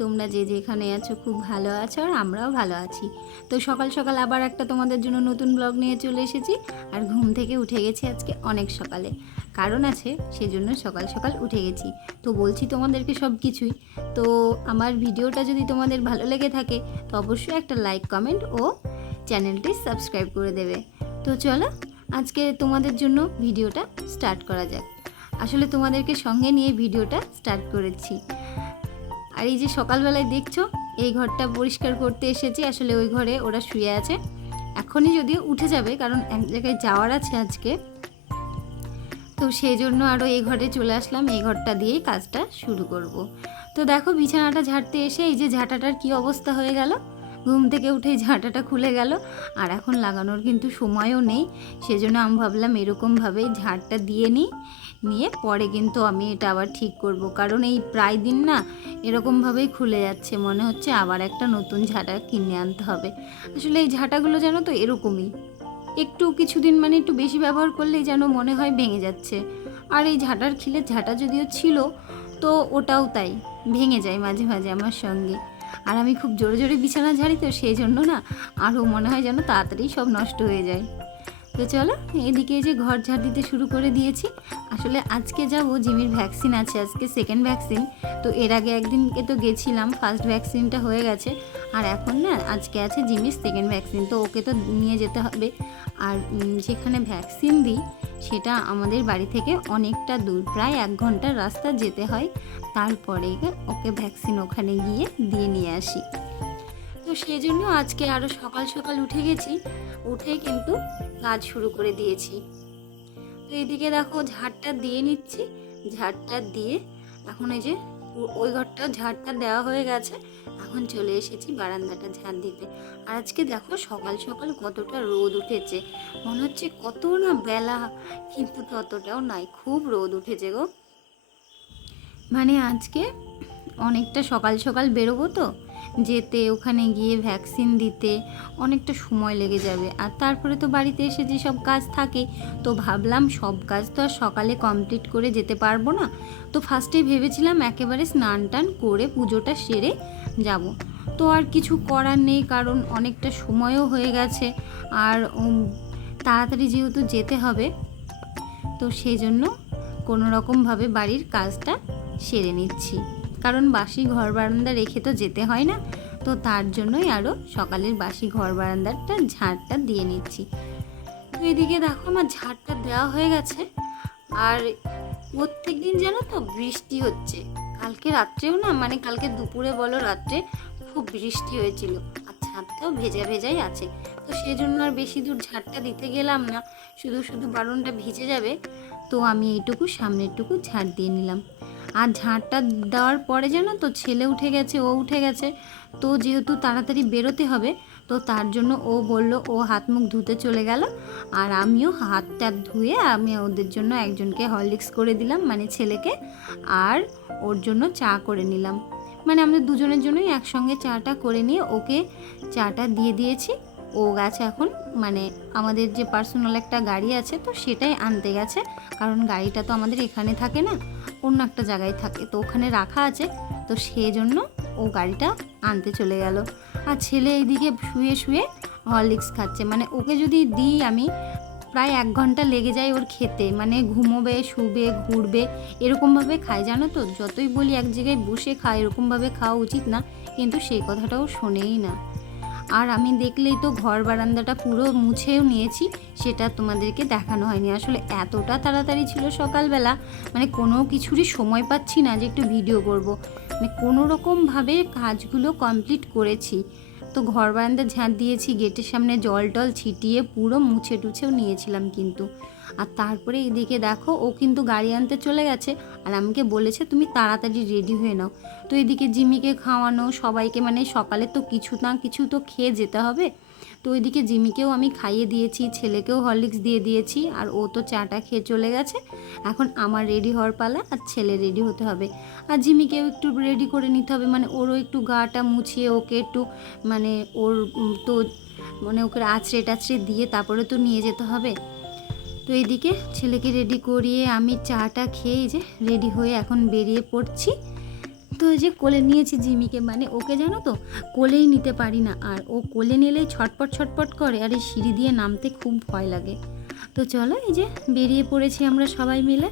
তোমরা যে যেখানে আছো খুব ভালো আছো আর আমরাও ভালো আছি। তো সকাল সকাল আবার একটা তোমাদের জন্য নতুন ব্লগ নিয়ে চলে এসেছি আর ঘুম থেকে উঠে গেছি আজকে অনেক সকালে। কারণ আছে সেজন্য সকাল সকাল উঠে গেছি। তো বলছি তোমাদেরকে সব কিছুই। তো আমার ভিডিওটা যদি তোমাদের ভালো লেগে থাকে তো অবশ্যই একটা লাইক কমেন্ট ও চ্যানেলটি সাবস্ক্রাইব করে দেবে। তো চলো আজকে তোমাদের জন্য ভিডিওটা স্টার্ট করা যাক। আসলে তোমাদেরকে সঙ্গে নিয়ে ভিডিওটা স্টার্ট করেছি। আর এই যে সকালবেলায় দেখছ, এই ঘরটা পরিষ্কার করতে এসেছি। আসলে ওই ঘরে ওরা শুয়ে আছে। এখনই যদিও উঠে যাবে, কারণ এক জায়গায় যাওয়ার আছে আজকে। তো সেই জন্য আরও এই ঘরে চলে আসলাম। এই ঘরটা দিয়েই কাজটা শুরু করব। তো দেখো, বিছানাটা ঝাড়তে এসে এই যে ঝাঁটাটার কি অবস্থা হয়ে গেল। ঘুম থেকে উঠে ঝাঁটাটা খুলে গেল। আর এখন লাগানোর কিন্তু সময়ও নেই। সেজন্য আমি ভাবলাম এরকমভাবেই ঝাড়টা দিয়ে নিই। নিয়ে পরে কিন্তু আমি এটা আবার ঠিক করব। কারণ এই প্রায় দিন না এরকমভাবেই খুলে যাচ্ছে। মনে হচ্ছে আবার একটা নতুন ঝাঁটা কিনে আনতে হবে। আসলে এই ঝাঁটাগুলো জানো তো এরকমই। একটু কিছুদিন মানে একটু বেশি ব্যবহার করলেই যেন মনে হয় ভেঙে যাচ্ছে। আর এই ঝাঁটার খিলে ঝাঁটা যদিও ছিল, তো ওটাও তাই ভেঙে যায় মাঝে মাঝে আমার সঙ্গে। আর আমি খুব জোরে জোরে বিছানা ঝাড়ি তো সেই জন্য না আরও মনে হয় যেন তাড়াতাড়ি সব নষ্ট হয়ে যায়। তো চলো, এদিকে যে ঘর ঝাড় দিতে শুরু করে দিয়েছি। আসলে আজকে যাব, জিমির ভ্যাকসিন আছে, আজকে সেকেন্ড ভ্যাকসিন তো এর আগে একদিনকে তো গেছিলাম ফার্স্ট ভ্যাকসিনটা হয়ে গেছে। আর এখন না, আজকে আছে জিমির সেকেন্ড ভ্যাকসিন তো ওকে তো নিয়ে যেতে হবে। আর যেখানে ভ্যাকসিন দিই, সেটা আমাদের বাড়ি থেকে অনেকটা দূর, প্রায় এক ঘণ্টার রাস্তা যেতে হয়। তারপরে ওকে ভ্যাকসিন ওখানে গিয়ে দিয়ে নিয়ে আসি। তো সেই জন্য আজকে আরও সকাল সকাল উঠে গেছি উঠে কিন্তু কাজ শুরু করে দিয়েছি। তো এইদিকে দেখো ঝাড়টা দিয়ে নিচ্ছি, ঝাড়টা দিয়ে এখন এই যে ওই ঘরটা ঝাড়টা দেওয়া হয়ে গেছে, এখন চলে এসেছি বারান্দাটা ঝাড় দিতে। আর আজকে দেখো সকাল সকাল কতটা রোদ উঠেছে, মনে হচ্ছে কত না বেলা, কিন্তু ততটাও নাই, খুব রোদ উঠেছে গো। মানে আজকে অনেকটা সকাল সকাল বেরোবো তো যেতে, ওখানে গিয়ে ভ্যাকসিন দিতে অনেকটা সময় লেগে যাবে। আর তারপরে তো বাড়িতে এসে যেসব কাজ থাকে, তো ভাবলাম সব কাজ তো আর সকালে কমপ্লিট করে যেতে পারব না। তো ফার্স্টে ভেবেছিলাম একেবারে স্নান টান করে পুজোটা সেরে যাব। তো আর কিছু করার নেই, কারণ অনেকটা সময়ও হয়ে গেছে। আর তাড়াতাড়ি যেহেতু যেতে হবে, তো সেই জন্য কোনো রকমভাবে বাড়ির কাজটা সেরে নিচ্ছি। কারণ বাসি ঘর বারান্দা রেখে তো যেতে হয় না। তো তার জন্যই আরও সকালের বাসি ঘর বারান্দাটা ঝাড়টা দিয়ে নিচ্ছি। তো এদিকে দেখো আমার ঝাড়টা দেওয়া হয়ে গেছে। আর প্রত্যেক দিন জানো তো বৃষ্টি হচ্ছে। কালকে রাত্রেও না মানে কালকে দুপুরে বলো রাত্রে খুব বৃষ্টি হয়েছিল। আর ছাদটাও ভেজা ভেজাই আছে। তো সেজন্য আর বেশি দূর ঝাড়টা দিতে গেলাম না। শুধু শুধু বারণটা ভিজে যাবে। তো আমি এইটুকু সামনেরটুকু ঝাড় দিয়ে নিলাম। আর ঝাঁটটা দেওয়ার পরে যেন তো ছেলে উঠে গেছে, ও উঠে গেছে। তো যেহেতু তাড়াতাড়ি বেরোতে হবে, তো তার জন্য ও বলল, ও হাত মুখ ধুতে চলে গেল। আর আমিও হাত টাত ধুয়ে আমি ওদের জন্য একজনকে হরলিক্স করে দিলাম মানে ছেলেকে, আর ওর জন্য চা করে নিলাম। মানে আমাদের দুজনের জন্যই একসঙ্গে চাটা করে নিয়ে ওকে চাটা দিয়ে দিয়েছি। ও গেছে এখন। মানে আমাদের যে পার্সোনাল একটা গাড়ি আছে, তো সেটাই আনতে গেছে। কারণ গাড়িটা তো আমাদের এখানে থাকে না, অন্য একটা জায়গায় থাকে। তো ওখানে রাখা আছে, তো সেই জন্য ও গাড়িটা আনতে চলে গেল। আর ছেলে এইদিকে শুয়ে শুয়ে হরলিক্স খাচ্ছে। মানে ওকে যদি দিই আমি, প্রায় এক ঘণ্টা লেগে যায় ওর খেতে। মানে ঘুমোবে, শুবে, ঘুরবে এরকমভাবে খায়। জানো তো, যতই বলি এক জায়গায় বসে খায় এরকমভাবে খাওয়া উচিত না। কিন্তু সেই কথাটাও শোনেই না। আর আমি দেখলেই তো ঘর বারান্দাটা পুরো মুছেও নিয়েছি, সেটা তোমাদেরকে দেখানো হয়নি। আসলে এতটা তাড়াতাড়ি ছিল সকালবেলা মানে কোনো কিছুরই সময় পাচ্ছি না যে একটু ভিডিও করব। মানে কোনো রকমভাবে কাজগুলো কমপ্লিট করেছি। তো ঘর বারান্দা ঝাঁট দিয়েছি, গেটের সামনে জল টল ছিটিয়ে পুরো মুছে টুছেও নিয়েছিলাম কিন্তু। আর তারপরে এদিকে দেখো, ও কিন্তু গাড়ি আনতে চলে গেছে আর আমাকে বলেছে, তুমি তাড়াতাড়ি রেডি হয়ে নাও। তো এদিকে জিমিকে খাওয়ানো, সবাইকে মানে সকালে তো কিছু না কিছু তো খেয়ে যেতে হবে। তো ওইদিকে জিমিকেও আমি খাইয়ে দিয়েছি, ছেলেকেও হরলিক্স দিয়ে দিয়েছি আর ও তো চাটা খেয়ে চলে গেছে। এখন আমার রেডি হওয়ার পালা আর ছেলে রেডি হতে হবে। আর জিমিকেও একটু রেডি করে নিতে হবে মানে ওরও একটু গাটা মুছিয়ে ওকে একটু মানে ওর তো মানে ওকে আছড়ে টাছড়ে দিয়ে তারপরে তো নিয়ে যেতে হবে। তো এদিকে ছেলেকে রেডি করিয়ে আমি চাটা খেয়ে যে রেডি হয়ে এখন বেরিয়ে পড়ছি। তো যে কোলে নিয়েছি জিমিকে মানে ওকে জানো তো, কোলেই নিতে পারি না। আর ও কোলে নিলেই ছটপট ছটপট করে, আর এই সিঁড়ি দিয়ে নামতে খুব ভয় লাগে। তো চলো এই যে বেরিয়ে পড়েছি আমরা সবাই মিলে।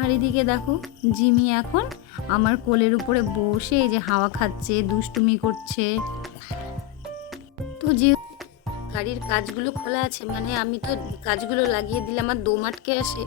আর এদিকে দেখো জিমি এখন আমার কোলের উপরে বসে এই যে হাওয়া খাচ্ছে, দুষ্টুমি করছে। তো যে গাড়ির কাজগুলো খোলা আছে মানে আমি তো কাজগুলো লাগিয়ে দিলে আমার দম আটকে আসে,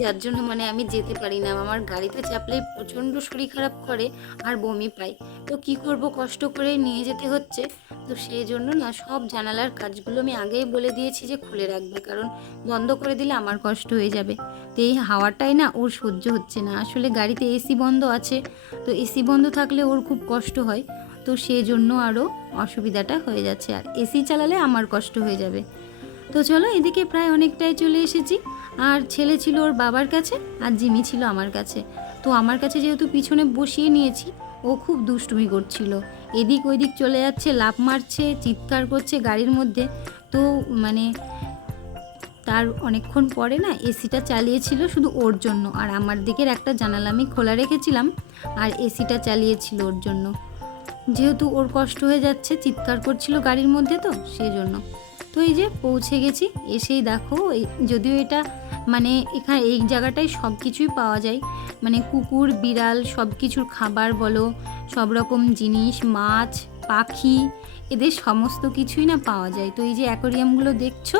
যার জন্য মানে আমি যেতে পারি না। আমার গাড়িতে চাপলে প্রচণ্ড শরীর খারাপ করে আর বমি পাই তো কি করব? কষ্ট করে নিয়ে যেতে হচ্ছে। তো সেই জন্য না সব জানালার কাজগুলো আমি আগেই বলে দিয়েছি যে খুলে রাখবে, কারণ বন্ধ করে দিলে আমার কষ্ট হয়ে যাবে। তো এই হাওয়াটাই না ওর সহ্য হচ্ছে না। আসলে গাড়িতে এসি বন্ধ আছে, তো এসি বন্ধ থাকলে ওর খুব কষ্ট হয়। তো সেজন্য আরও অসুবিধাটা হয়ে যাচ্ছে। আর এসি চালালে আমার কষ্ট হয়ে যাবে। তো চলো এদিকে প্রায় অনেকটাই চলে এসেছি। আর ছেলে ছিল ওর বাবার কাছে আর জিমি ছিল আমার কাছে। তো আমার কাছে যেহেতু পিছনে বসিয়ে নিয়েছি, ও খুব দুষ্টুমি করছিল। এদিক ওইদিক চলে যাচ্ছে, লাফ মারছে, চিৎকার করছে গাড়ির মধ্যে। তো মানে তার অনেকক্ষণ পরে না এসিটা চালিয়েছিল শুধু ওর জন্য। আর আমার দিকের একটা জানালা আমি খোলা রেখেছিলাম, আর এসিটা চালিয়েছিল ওর জন্য। যেহেতু ওর কষ্ট হয়ে যাচ্ছে, চিৎকার করছিল গাড়ির মধ্যে তো সেই জন্য তো এই যে পৌঁছে গেছি, এসেই দেখো যদিও এটা মানে এখানে এই জায়গাটায় সব কিছুই পাওয়া যায়। মানে কুকুর, বিড়াল, সব কিছুর খাবার বলো, সব রকম জিনিস, মাছ, পাখি, এদের সমস্ত কিছুই না পাওয়া যায়। তো এই যে অ্যাকোরিয়ামগুলো দেখছ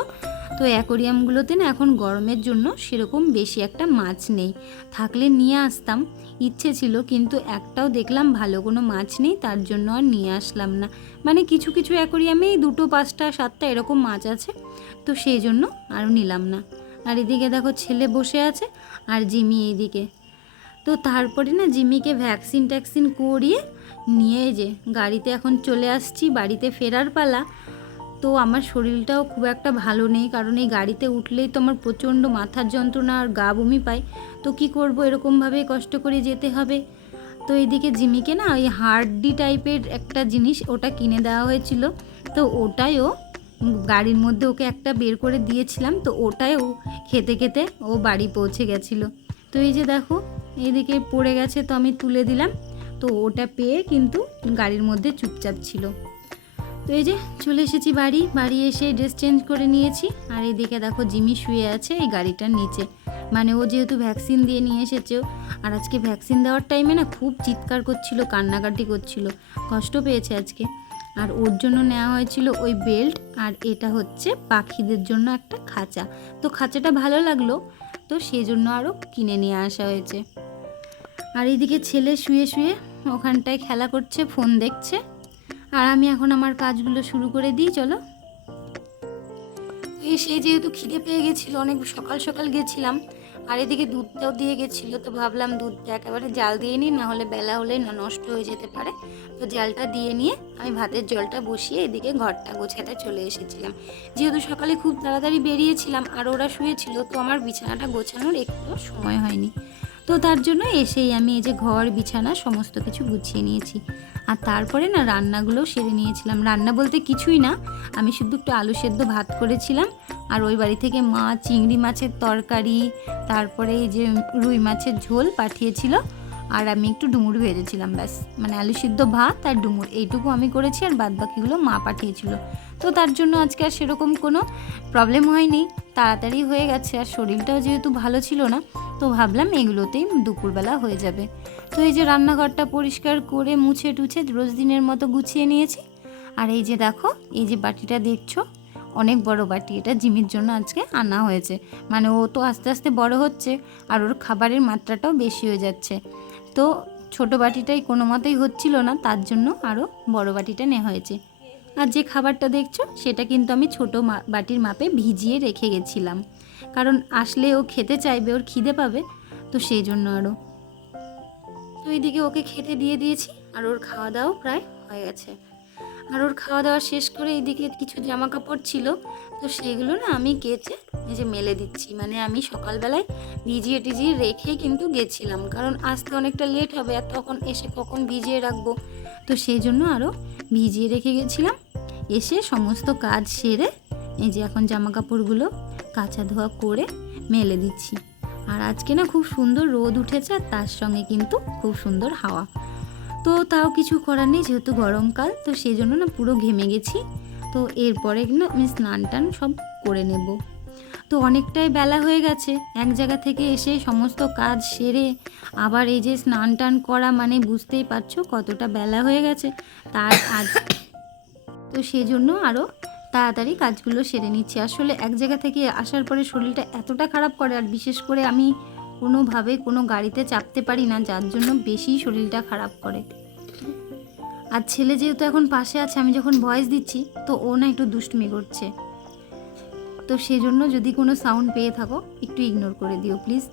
তো অ্যাকোরিয়ামগুলোতে না এখন গরমের জন্য সেরকম বেশি একটা মাছ নেই। থাকলে নিয়ে আসতাম, ইচ্ছে ছিল কিন্তু একটাও দেখলাম ভালো কোনো মাছ নেই, তার জন্য আর নিয়ে আসলাম না। মানে কিছু কিছু অ্যাকোরিয়ামেই দুটো, পাঁচটা, সাতটা এরকম মাছ আছে, তো সেই জন্য আরও নিলাম না। আর এদিকে দেখো ছেলে বসে আছে আর জিমি এইদিকে। তো তারপরে না জিমিকে ভ্যাকসিন ট্যাক্সিন করিয়ে নিয়ে যে গাড়িতে এখন চলে আসছি, বাড়িতে ফেরার পালা। তো আমার শরীরটাও খুব একটা ভালো নেই। কারণ এই গাড়িতে উঠলেই তো আমার প্রচণ্ড মাথার যন্ত্রণা আর গা বমি পায়। তো কি করব? এরকমভাবে কষ্ট করে যেতে হবে। তো এইদিকে জিমিকে না ওই হার্ডি টাইপের একটা জিনিস ওটা কিনে দেওয়া হয়েছিল। তো ওটাইও গাড়ির মধ্যে ওকে একটা বের করে দিয়েছিলাম। তো ওটাই ও খেতে খেতে ও বাড়ি পৌঁছে গেছিল। তো এই যে দেখো, এইদিকে পড়ে গেছে তো আমি তুলে দিলাম। তো ওটা পেয়ে কিন্তু গাড়ির মধ্যে চুপচাপ ছিল। তো এই যে চলে এসেছি বাড়ি। বাড়ি এসে ড্রেস চেঞ্জ করে নিয়েছি। আর এদিকে দেখো জিমি শুয়ে আছে এই গাড়িটার নিচে। মানে ও যেহেতু ভ্যাকসিন দিয়ে নিয়ে এসেছে, আর আজকে ভ্যাকসিন দেওয়ার টাইমে না খুব চিৎকার করছিল, কান্নাকাটি করছিল। কষ্ট পেয়েছে আজকে। আর ওর জন্য নেওয়া হয়েছিল ওই বেল্ট আর এটা হচ্ছে পাখিদের জন্য একটা খাঁচা। তো খাঁচাটা ভালো লাগল, তো সেই জন্য আরও কিনে নিয়ে আসা হয়েছে। আর এইদিকে ছেলে শুয়ে শুয়ে ওখানটায় খেলা করছে ফোন দেখছে। আর আমি এখন আমার কাজগুলো শুরু করে দিই, চলো। সে যেহেতু খিদে পেয়ে গেছিল, অনেক সকাল সকাল গেছিলাম, আর এদিকে দুধটাও দিয়ে গেছিল, তো ভাবলাম দুধটা একেবারে জাল দিয়ে নিই না হলে বেলা হলে না নষ্ট হয়ে যেতে পারে। তো জালটা দিয়ে নিয়ে আমি ভাতের জলটা বসিয়ে এদিকে ঘরটা গোছাতে চলে এসেছিলাম। যেহেতু সকালে খুব তাড়াতাড়ি বেরিয়েছিলাম আর ওরা শুয়েছিল, তো আমার বিছানাটা গোছানোর একটু সময় হয়নি। তো তার জন্য এসেই আমি এই যে ঘর, বিছানা, সমস্ত কিছু গুছিয়ে নিয়েছি। আর তারপরে না রান্নাগুলো সেরে নিয়েছিলাম। রান্না বলতে কিছুই না, আমি শুধু একটু আলু সেদ্ধ ভাত করেছিলাম। আর ওই বাড়ি থেকে মা চিংড়ি মাছের তরকারি, তারপরে এই যে রুই মাছের ঝোল পাঠিয়েছিল। আর আমি একটু ডুমুর ভেজেছিলাম, ব্যাস। মানে আলু সিদ্ধ ভাত আর ডুমুর, এইটুকু আমি করেছি আর বাদ বাকিগুলো মা পাঠিয়েছিল। তো তার জন্য আজকে আর সেরকম কোনো প্রবলেম হয়নি। তাড়াতাড়ি হয়ে গেছে আর শরীরটাও যেহেতু ভালো ছিল না, তো ভাবলাম এগুলোতেই দুপুরবেলা হয়ে যাবে। তো এই যে রান্নাঘরটা পরিষ্কার করে মুছে টুছে রোজ দিনের মতো গুছিয়ে নিয়েছি। আর এই যে দেখো, এই যে বাটিটা দেখছ, অনেক বড় বাটি, এটা জিমির জন্য আজকে আনা হয়েছে। মানে ও তো আস্তে আস্তে বড় হচ্ছে আর ওর খাবারের মাত্রাটাও বেশি হয়ে যাচ্ছে। তো ছোট বাটিটাই কোনো মতেই হচ্ছিল না, তার জন্য আরও বড় বাটিটা নেওয়া হয়েছে। আর যে খাবারটা দেখছ, সেটা কিন্তু আমি ছোট বাটির মাপে ভিজিয়ে রেখে গেছিলাম। কারণ আসলে ও খেতে চাইবে, ওর খিদে পাবে, তো সেই জন্য আরও তো এইদিকে ওকে খেতে দিয়ে দিয়েছি, আর ওর খাওয়া দাওয়াও প্রায় হয়ে গেছে। আর ওর খাওয়া দাওয়া শেষ করে এইদিকে কিছু জামা কাপড় ছিল, তো সেগুলো না আমি এই যে মেলে দিচ্ছি। মানে আমি সকালবেলায় ভিজিয়ে টিজিয়ে রেখে কিন্তু গেছিলাম, কারণ আসতে অনেকটা লেট হবে আর তখন এসে কখন ভিজিয়ে রাখব। তো সেই জন্য আরও ভিজিয়ে রেখে গেছিলাম। এসে সমস্ত কাজ সেরে এই যে এখন জামা কাপড়গুলো কাচা ধোয়া করে মেলে দিচ্ছি। আর আজকে না খুব সুন্দর রোদ উঠেছে আর তার সঙ্গে কিন্তু খুব সুন্দর হাওয়া। তো তাও কিছু করার নেই, যেহেতু গরমকাল তো সেই জন্য না পুরো ঘেমে গেছি। তো এরপরে না আমি স্নান টান সব করে নেব। তো অনেকটাই বেলা হয়ে গেছে, এক জায়গা থেকে এসে সমস্ত কাজ সেরে আবার এই যে স্নান টান করা মানে বুঝতেই পারছ কতটা বেলা হয়ে গেছে, তার আজ তো সেই জন্য আরও তাড়াতাড়ি কাজগুলো সেরে নিচ্ছি। আসলে এক জায়গা থেকে আসার পরে শরীরটা এতটা খারাপ করে, আর বিশেষ করে আমি কোনোভাবে কোনো গাড়িতে চাপতে পারি না, যার জন্য বেশি শরীরটা খারাপ করে। আর ছেলে যেহেতু এখন পাশে আছে, আমি যখন ভয়েস দিচ্ছি, তো ও না একটু দুষ্টুমি করছে। তো সেজন্য যদি কোনো সাউন্ড পেয়ে থাকো, একটু ইগনোর করে দিও প্লিজ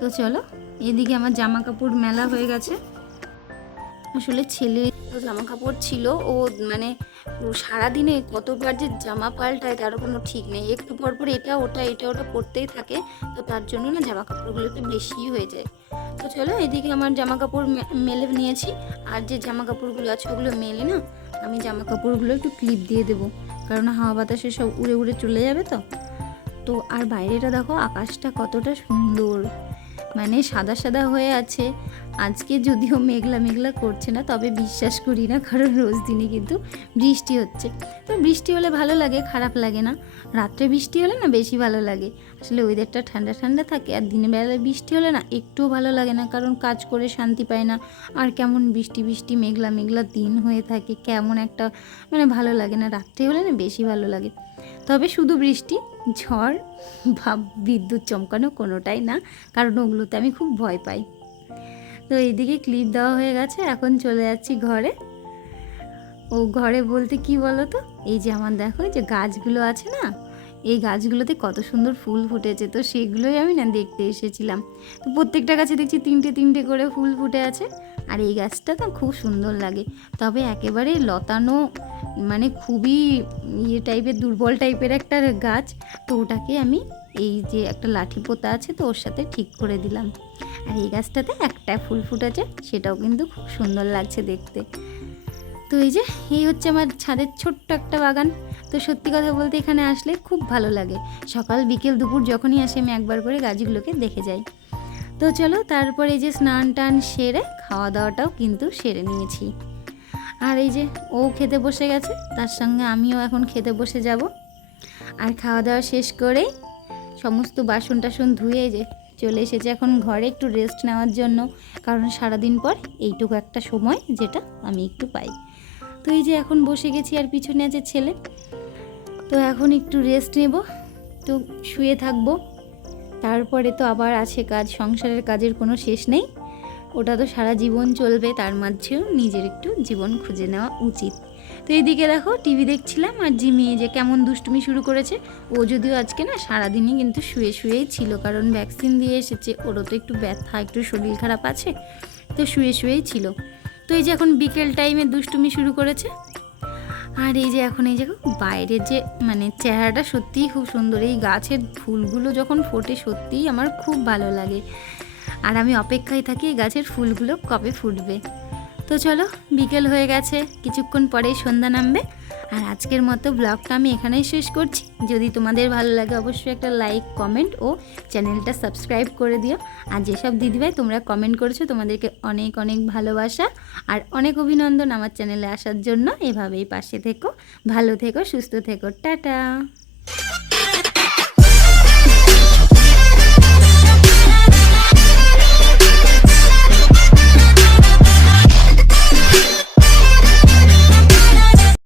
তো চলো, এদিকে আমার জামা কাপড় মেলা হয়ে গেছে। আসলে ছেলে জামা কাপড় ছিল, ও মানে সারাদিনে কতবার যে জামা পাল্টায় তারও কোনো ঠিক নেই। একটু পর পর এটা, ওটা এটা, ওটা পরতেই থাকে, তো তার জন্য না জামা কাপড়গুলো একটু বেশিই হয়ে যায়। তো চলো এদিকে আমার জামা কাপড় মেলে নিয়েছি, আর যে জামা কাপড়গুলো আছে ওগুলো মেলে না, আমি জামা কাপড়গুলো একটু ক্লিপ দিয়ে দেবো কারণ হাওয়া বাতাসে সব উড়ে উড়ে চলে যাবে তো। তো আর বাইরেটা দেখো, আকাশটা কতটা সুন্দর মানে সাদা সাদা হয়ে আছে আজকে যদিও মেঘলা মেঘলা করছে না, তবে বিশ্বাস করি না, কারণ রোজ দিনে কিন্তু বৃষ্টি হচ্ছে। তো বৃষ্টি হলে ভালো লাগে, খারাপ লাগে না। রাত্রে বৃষ্টি হলে না বেশি ভালো লাগে। আসলে ওয়েদারটা ঠান্ডা ঠান্ডা থাকে, আর দিনের বেলায় বৃষ্টি হলে না একটুও ভালো লাগে না, কারণ কাজ করে শান্তি পায় না। আর কেমন বৃষ্টি বৃষ্টি, মেঘলা মেঘলা দিন হয়ে থাকে, কেমন একটা মানে ভালো লাগে না। রাত্রে হলে না বেশি ভালো লাগে। তবে শুধু বৃষ্টি, ঝড় বা বিদ্যুৎ চমকানো কোনোটাই না, কারণ ওগুলোতে আমি খুব ভয় পাই। তো এইদিকে ক্লিপ দেওয়া হয়ে গেছে, এখন চলে যাচ্ছি ঘরে। ও ঘরে বলতে কি বলো তো এই যে আমার দেখো যে গাছগুলো আছে না, এই গাছগুলোতে কত সুন্দর ফুল ফুটেছে, তো সেগুলোই আমি না দেখতে এসেছিলাম। তো প্রত্যেকটা গাছে দেখছি তিনটে তিনটে করে ফুল ফুটে আছে, আর এই গাছটা তো খুব সুন্দর লাগে। তবে একেবারে লতানো মানে খুবই ইয়ে টাইপের দুর্বল টাইপের একটা গাছ, তো ওটাকে আমি এই যে একটা লাঠি পোতা আছে তো ওর সাথে ঠিক করে দিলাম। আর এই গাছটাতে একটা ফুল ফুটেছে, সেটাও কিন্তু খুব সুন্দর লাগছে দেখতে। তো এই যে, এই হচ্ছে আমার ছাদের ছোট্ট একটা বাগান। তো সত্যি কথা বলতে এখানে আসলে খুব ভালো লাগে। সকাল, বিকেল, দুপুর যখনই আসি আমি একবার করে গাছগুলোকে দেখে যাই। তো চলো তারপরে এই যে স্নান টান সেরে খাওয়া দাওয়াটাও কিন্তু সেরে নিয়েছি। আর এই যে ও খেতে বসে গেছে, তার সঙ্গে আমিও এখন খেতে বসে যাব। আর খাওয়া দাওয়া শেষ করেই সমস্ত বাসন টাসন ধুয়ে যে চলে এসেছে এখন ঘরে একটু রেস্ট নেওয়ার জন্য। কারণ সারাদিন পর এইটুকু একটা সময় যেটা আমি একটু পাই। তো এই যে এখন বসে গেছি আর পিছনে আছে ছেলে। তো এখন একটু রেস্ট নেব। তো শুয়ে থাকব। তারপরে তো আবার আছে কাজ, সংসারের কাজের কোনো শেষ নেই। ওটা তো সারা জীবন চলবে, তার মাঝেও নিজের একটু জীবন খুঁজে নেওয়া উচিত। তো এইদিকে দেখো, টিভি দেখছিলাম আর জিমি যে কেমন দুষ্টুমি শুরু করেছে। ও যদিও আজকে না সারাদিনই কিন্তু শুয়ে শুয়েই ছিল, কারণ ভ্যাকসিন দিয়ে এসেছে। ওরও তো একটু ব্যথা, একটু শরীর খারাপ আছে, তো শুয়ে শুয়েই ছিল। তো এই যে এখন বিকেল টাইমে দুষ্টুমি শুরু করেছে। আর এই যে এখন এই যে বাইরের যে মানে চেহারাটা সত্যিই খুব সুন্দর। এই গাছের ফুলগুলো যখন ফোটে, সত্যিই আমার খুব ভালো লাগে। আর আমি অপেক্ষায় থাকি এই গাছের ফুলগুলো কবে ফুটবে। তো চলো, বিকেল হয়ে গেছে, কিছুক্ষণ পরেই সন্ধ্যা নামবে। আর আজকের মতো ব্লগটা আমি এখানেই শেষ করছি। যদি তোমাদের ভালো লাগে অবশ্যই একটা লাইক কমেন্ট ও চ্যানেলটা সাবস্ক্রাইব করে দিও। আর যেসব দিদিভাই তোমরা কমেন্ট করেছ, তোমাদেরকে অনেক অনেক ভালোবাসা আর অনেক অভিনন্দন আমার চ্যানেলে আসার জন্য। এভাবেই পাশে থেকো, ভালো থেকো, সুস্থ থেকো, টাটা!